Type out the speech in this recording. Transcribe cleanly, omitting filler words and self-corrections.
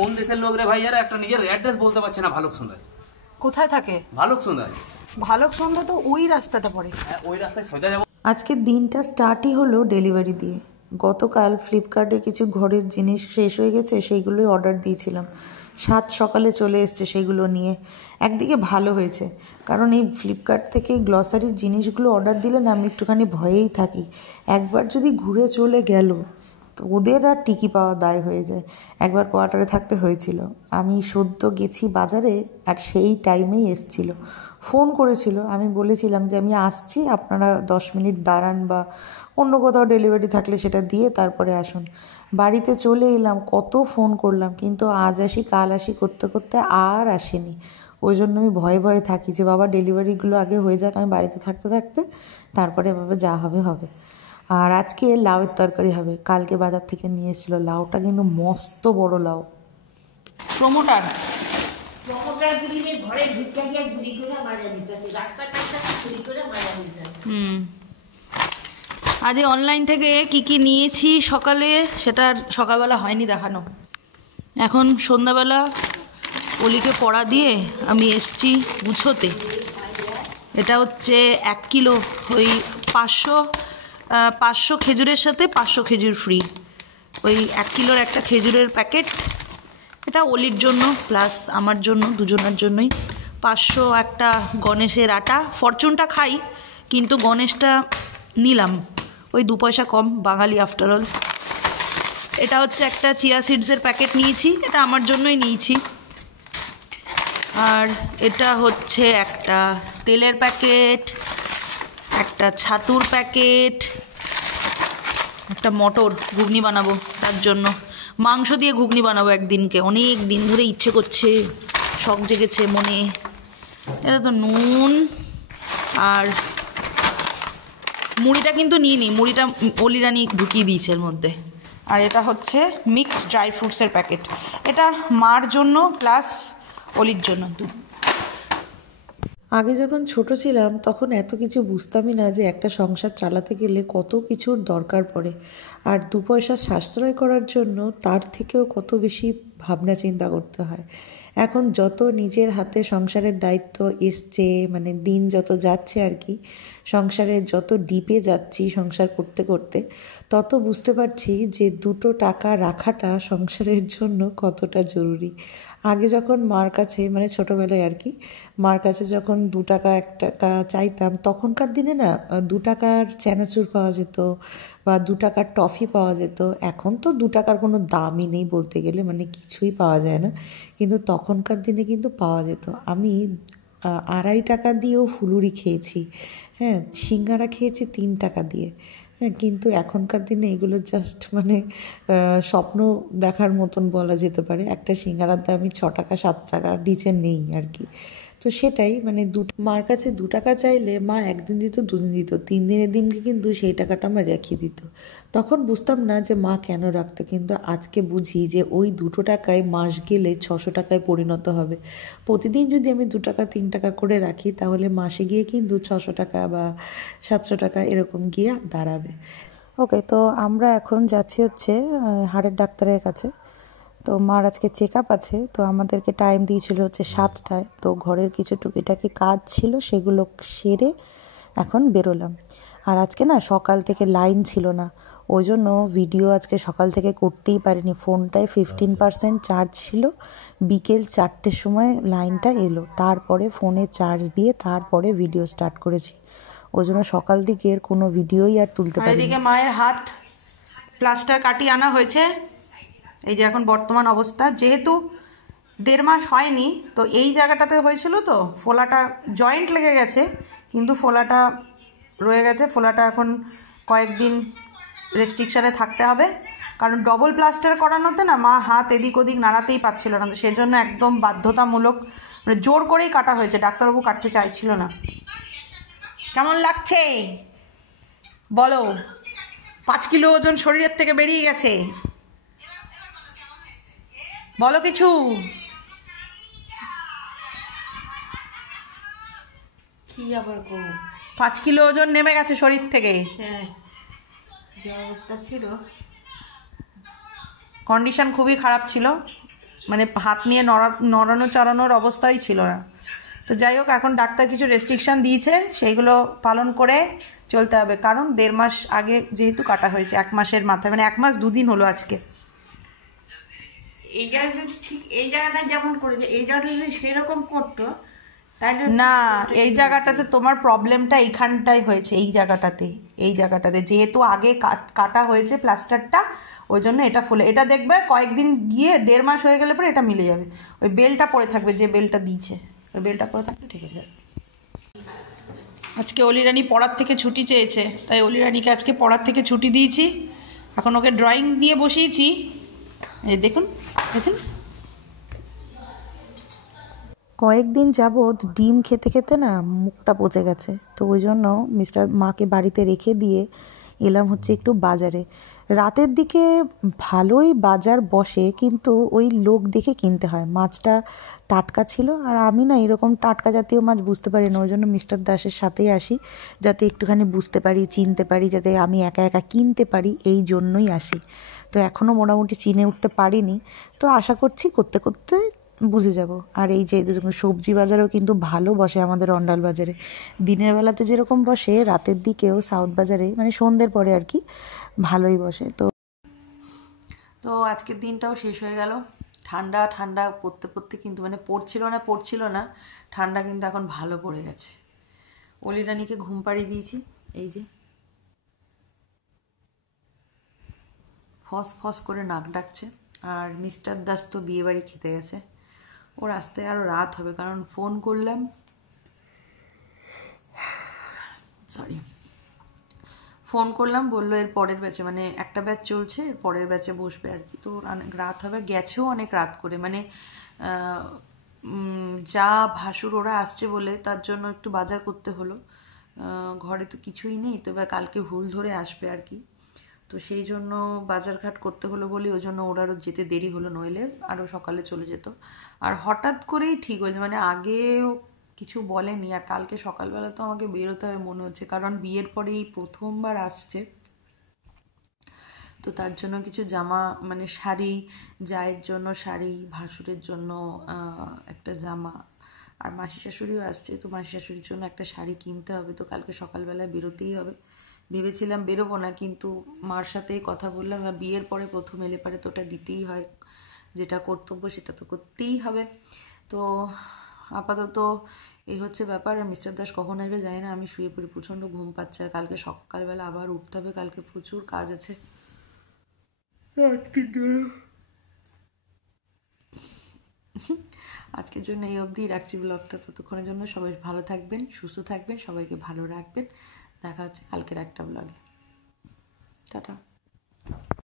কোন দেশের লোক রে ভাই, একটা নিজের অ্যাড্রেস বলতে পারছে না। ভালুক সন্ধ্যায় কোথায় থাকে? ভালুক সন্ধ্যায়। ভালুক সন্ধ্যা তো ওই রাস্তাটা পড়ে। হ্যাঁ, ওই রাস্তায় সোজা যাবো। আজকের দিনটা স্টার্টই হলো ডেলিভারি দিয়ে। গতকাল ফ্লিপকার্টে কিছু ঘরের জিনিস শেষ হয়ে গেছে, সেইগুলোই অর্ডার দিয়েছিলাম। সকালে চলে এসছে সেগুলো নিয়ে। একদিকে ভালো হয়েছে, কারণ এই ফ্লিপকার্ট থেকে গ্লসারির জিনিসগুলো অর্ডার দিলে না আমি একটুখানি ভয়েই থাকি। একবার যদি ঘুরে চলে গেল তো ওদের আর টিকি পাওয়া দায় হয়ে যায়। একবার কোয়ার্টারে থাকতে হয়েছিল, আমি সদ্য গেছি বাজারে আর সেই টাইমেই এসছিল। ফোন করেছিল, আমি বলেছিলাম যে আমি আসছি, আপনারা 10 মিনিট দাঁড়ান বা অন্য কোথাও ডেলিভারি থাকলে সেটা দিয়ে তারপরে আসুন। বাড়িতে চলে এলাম, কত ফোন করলাম, কিন্তু আজ আসি কাল আসি করতে করতে আর আসেনি। ওই জন্য আমি ভয়ে ভয়ে থাকি যে বাবা ডেলিভারিগুলো আগে হয়ে যাক, আমি বাড়িতে থাকতে থাকতে তারপরে বাবা যা হবে হবে। আর আজকে লাউয়ের তরকারি হবে। কালকে বাজার থেকে নিয়ে এসেছিলো লাউটা, কিন্তু মস্ত বড় লাউ। প্রমোটার আজ অনলাইন থেকে কি কি নিয়েছি সকালে সেটা সকালবেলা হয়নি দেখানো। এখন সন্ধ্যাবেলা অলিকে পড়া দিয়ে আমি এসছি গুছোতে। এটা হচ্ছে 1 কিলো, ওই 500 খেজুরের সাথে 500 খেজুর ফ্রি। ওই 1 কিলোর একটা খেজুরের প্যাকেট। এটা অলির জন্য প্লাস আমার জন্য, দুজনের জন্যই। 500 একটা গণেশের আটা। ফরচুনটা খাই, কিন্তু গণেশটা নিলাম, ওই 2 পয়সা কম, বাঙালি আফটারঅল। এটা হচ্ছে একটা চিয়া সিডসের প্যাকেট নিয়েছি, এটা আমার জন্যই নিয়েছি। আর এটা হচ্ছে একটা তেলের প্যাকেট, একটা ছাতুর প্যাকেট, একটা মটর ঘুগনি বানাবো, তার জন্য মাংস দিয়ে ঘুগনি বানাবো একদিনকে, অনেক দিন ধরে ইচ্ছে করছে, শখ জেগেছে মনে। এটা তো নুন। আর মুড়িটা কিন্তু নিইনি, মুড়িটা অলিরানি ঢুকিয়ে দিয়েছে এর মধ্যে। আর এটা হচ্ছে মিক্সড ড্রাই ফ্রুটসের প্যাকেট। এটা মার জন্য প্লাস অলির জন্য। আগে যখন ছোট ছিলাম তখন এত কিছু বুঝতামই না যে একটা সংসার চালাতে গেলে কত কিছুর দরকার পড়ে, আর 2 পয়সা সাশ্রয় করার জন্য তার থেকেও কত বেশি ভাবনা চিন্তা করতে হয়। এখন যত নিজের হাতে সংসারের দায়িত্ব এসছে, মানে দিন যত যাচ্ছে আর কি, সংসারের যত ডিপে যাচ্ছি সংসার করতে করতে, তত বুঝতে পারছি যে 2 টাকা রাখাটা সংসারের জন্য কতটা জরুরি। আগে যখন মার কাছে, মানে ছোটোবেলায় আর কি, মার কাছে যখন 2 টাকা 1 টাকা চাইতাম, তখনকার দিনে না 2 টাকার চানাচুর পাওয়া যেত বা 2 টাকার টফি পাওয়া যেত। এখন তো 2 টাকার কোনো দামই নেই বলতে গেলে, মানে কিছুই পাওয়া যায় না, কিন্তু তখনকার দিনে কিন্তু পাওয়া যেত। আমি 2.5 টাকা দিয়েও ফুলুরি খেয়েছি, হ্যাঁ, সিঙ্গারা খেয়েছি 3 টাকা দিয়ে। হ্যাঁ, কিন্তু এখনকার দিনে এগুলো জাস্ট মানে স্বপ্ন দেখার মতন বলা যেতে পারে। একটা সিঙ্গারার দামই 6 টাকা 7 টাকা, নিচে নেই আর কি। তো সেটাই, মানে মার কাছে 2 টাকা চাইলে মা 1 দিন দিত, 2 দিন দিত, 3 দিনের দিনকে কিন্তু সেই টাকাটা আমার রেখে দিত। তখন বুঝতাম না যে মা কেন রাখতো, কিন্তু আজকে বুঝি যে ওই 2 টাকায় মাস গেলে 600 টাকায় পরিণত হবে। প্রতিদিন যদি আমি 2 টাকা 3 টাকা করে রাখি, তাহলে মাসে গিয়ে কিন্তু 600 টাকা বা 700 টাকা এরকম গিয়ে দাঁড়াবে। ওকে, তো আমরা এখন যাচ্ছি হচ্ছে হাড়ের ডাক্তারের কাছে। তো মার আজকে চেক আপ আছে, তো আমাদেরকে টাইম দিয়েছিল হচ্ছে 7টায়। তো ঘরের কিছু টুকিটাকি কাজ ছিল, সেগুলো সেরে এখন বেরোলাম। আর আজকে না সকাল থেকে লাইন ছিল না, ওই জন্য ভিডিও আজকে সকাল থেকে করতেই পারিনি। ফোনটায় 15% চার্জ ছিল, বিকেল 4টের সময় লাইনটা এলো, তারপরে ফোনে চার্জ দিয়ে তারপরে ভিডিও স্টার্ট করেছি। ওই জন্য সকাল দিকের কোনো ভিডিওই আর তুলতে পারিনি। এদিকে মায়ের হাত প্লাস্টার কাটিয়ে আনা হয়েছে, এই যে এখন বর্তমান অবস্থা। যেহেতু 1.5 মাস হয়নি, তো এই জায়গাটাতে হয়েছিল, তো ফোলাটা জয়েন্ট লেগে গেছে, কিন্তু ফোলাটা রয়ে গেছে। ফোলাটা এখন কয়েকদিন রেস্ট্রিকশানে থাকতে হবে, কারণ ডবল প্লাস্টার করানোতে না মা হাত এদিক ওদিক নাড়াতেই পারছিল না, তো সেজন্য একদম বাধ্যতামূলক, মানে জোর করেই কাটা হয়েছে। ডাক্তারবাবু কাটতে চাইছিল না। কেমন লাগছে বলো? 5 কিলো ওজন শরীরের থেকে বেরিয়ে গেছে, বলো কিছু। কি আবার করবো, 5 কিলো ওজন নেমে গেছে শরীর থেকে। হ্যাঁ, যে অবস্থা ছিল, কন্ডিশন খুবই খারাপ ছিল, মানে হাত নিয়ে নড়ানো চড়ানোর অবস্থাই ছিল না। তো যাই হোক, এখন ডাক্তার কিছু রেস্ট্রিকশান দিয়েছে, সেইগুলো পালন করে চলতে হবে, কারণ 1.5 মাস আগে যেহেতু কাটা হয়েছে, 1 মাসের মাথায়, মানে 1 মাস 2 দিন হলো আজকে। এই জায়গাটা ঠিক এই জায়গাটা যেমন করেছে, এই জায়গাটা যদি সেরকম করতো তাহলে না, এই জায়গাটাতে তোমার প্রবলেমটা এইখানটাই হয়েছে, এই জায়গাটাতে যেহেতু আগে কাটা হয়েছে প্লাস্টারটা, ওই জন্য এটা ফুলে। এটা দেখবে কয়েকদিন গিয়ে 1.5 মাস হয়ে গেলে পরে এটা মিলে যাবে। ওই বেলটা পড়ে থাকবে, যে বেলটা দিয়েছে ওই বেলটা পড়ে থাকবে, ঠিক আছে। আজকে অলিরানি পড়ার থেকে ছুটি চেয়েছে, তাই অলিরানিকে আজকে পড়ার থেকে ছুটি দিয়েছি। এখন ওকে ড্রয়িং দিয়ে বসিয়েছি। এই দেখুন দেখুন, কয়েকদিন যাবৎ ডিম খেতে খেতে না মুখটা পচে গেছে, তো ওই জন্য মাকে বাড়িতে রেখে দিয়ে এলাম হচ্ছে একটু বাজারে। রাতের দিকে ভালোই বাজার বসে, কিন্তু ওই লোক দেখে কিনতে হয়। মাছটা টাটকা ছিল, আর আমি না এরকম টাটকা জাতীয় মাছ বুঝতে পারি না, ওই জন্য মিস্টার দাসের সাথেই আসি, যাতে একটুখানি বুঝতে পারি, চিনতে পারি, যাতে আমি একা একা কিনতে পারি, এই জন্যই আসি। তো এখনও মোটামুটি চিনে উঠতে পারিনি, তো আশা করছি করতে করতে বুঝে যাব। আর এই যে সবজি বাজারও কিন্তু ভালো বসে আমাদের অন্ডাল বাজারে। দিনের বেলাতে যেরকম বসে, রাতের দিকেও সাউথ বাজারে, মানে সন্ধ্যের পরে আর কি, ভালোই বসে। তো আজকের দিনটাও শেষ হয়ে গেল। ঠান্ডা ঠান্ডা পড়তে পড়তে কিন্তু, মানে পড়ছিল না, ঠান্ডা কিন্তু এখন ভালো পড়ে গেছে। অলিরানিকে ঘুম পাড়িয়ে দিয়েছি, এই যে ফস ফস করে নাক ডাকছে। আর মিস্টার দাস তো বিয়েবাড়ি খেতে গেছে, ওর আসতে আরও রাত হবে, কারণ ফোন করলাম, বললো এর পরের ব্যাচে, মানে একটা ব্যাচ চলছে, এর পরের ব্যাচে বসবে আর কি। তো অনেক রাত হবে, গেছেও অনেক রাত করে, মানে যা ভাসুর ওরা আসছে বলে তার জন্য একটু বাজার করতে হলো। ঘরে তো কিছুই নেই, তো এবার কালকে হুল ধরে আসবে আর কি, তো সেই জন্য বাজারঘাট করতে হলো বলে ওই জন্য ওর আরও যেতে দেরি হলো, নইলে আরও সকালে চলে যেত। আর হঠাৎ করেই ঠিক হয়েছে, মানে আগেও কিছু বলেনি। আর কালকে সকালবেলা তো আমাকে বেরোতে হবে মনে হচ্ছে, কারণ বিয়ের পরে এই প্রথমবার আসছে, তো তার জন্য কিছু জামা, মানে শাড়ি, জায়ের জন্য শাড়ি, ভাসুরের জন্য একটা জামা, আর মাসি শাশুড়িও আসছে, তো মাসি শাশুড়ির জন্য একটা শাড়ি কিনতে হবে। তো কালকে সকালবেলায় বেরোতেই হবে। ভেবেছিলাম বেরোবো না, কিন্তু মার সাথেই কথা বললাম, বিয়ের পরে প্রথম এলে পারে তো ওটা দিতেই হয়, যেটা কর্তব্য সেটা তো করতেই হবে। তো আপাতত এই হচ্ছে ব্যাপার। আর মিস্টার দাস কখন আসবে জানি না, আমি শুয়ে পড়ি, প্রচণ্ড ঘুম পাচ্ছে। আর কালকে সকালবেলা আবার উঠতে হবে, কালকে প্রচুর কাজ আছে। আজকের জন্য এই অবধিই রাখছি ব্লগটা। ততক্ষণের জন্য সবাই ভালো থাকবেন, সুস্থ থাকবেন, সবাইকে ভালো রাখবেন। দেখা হচ্ছে কালকের একটা ব্লগে। টাটা।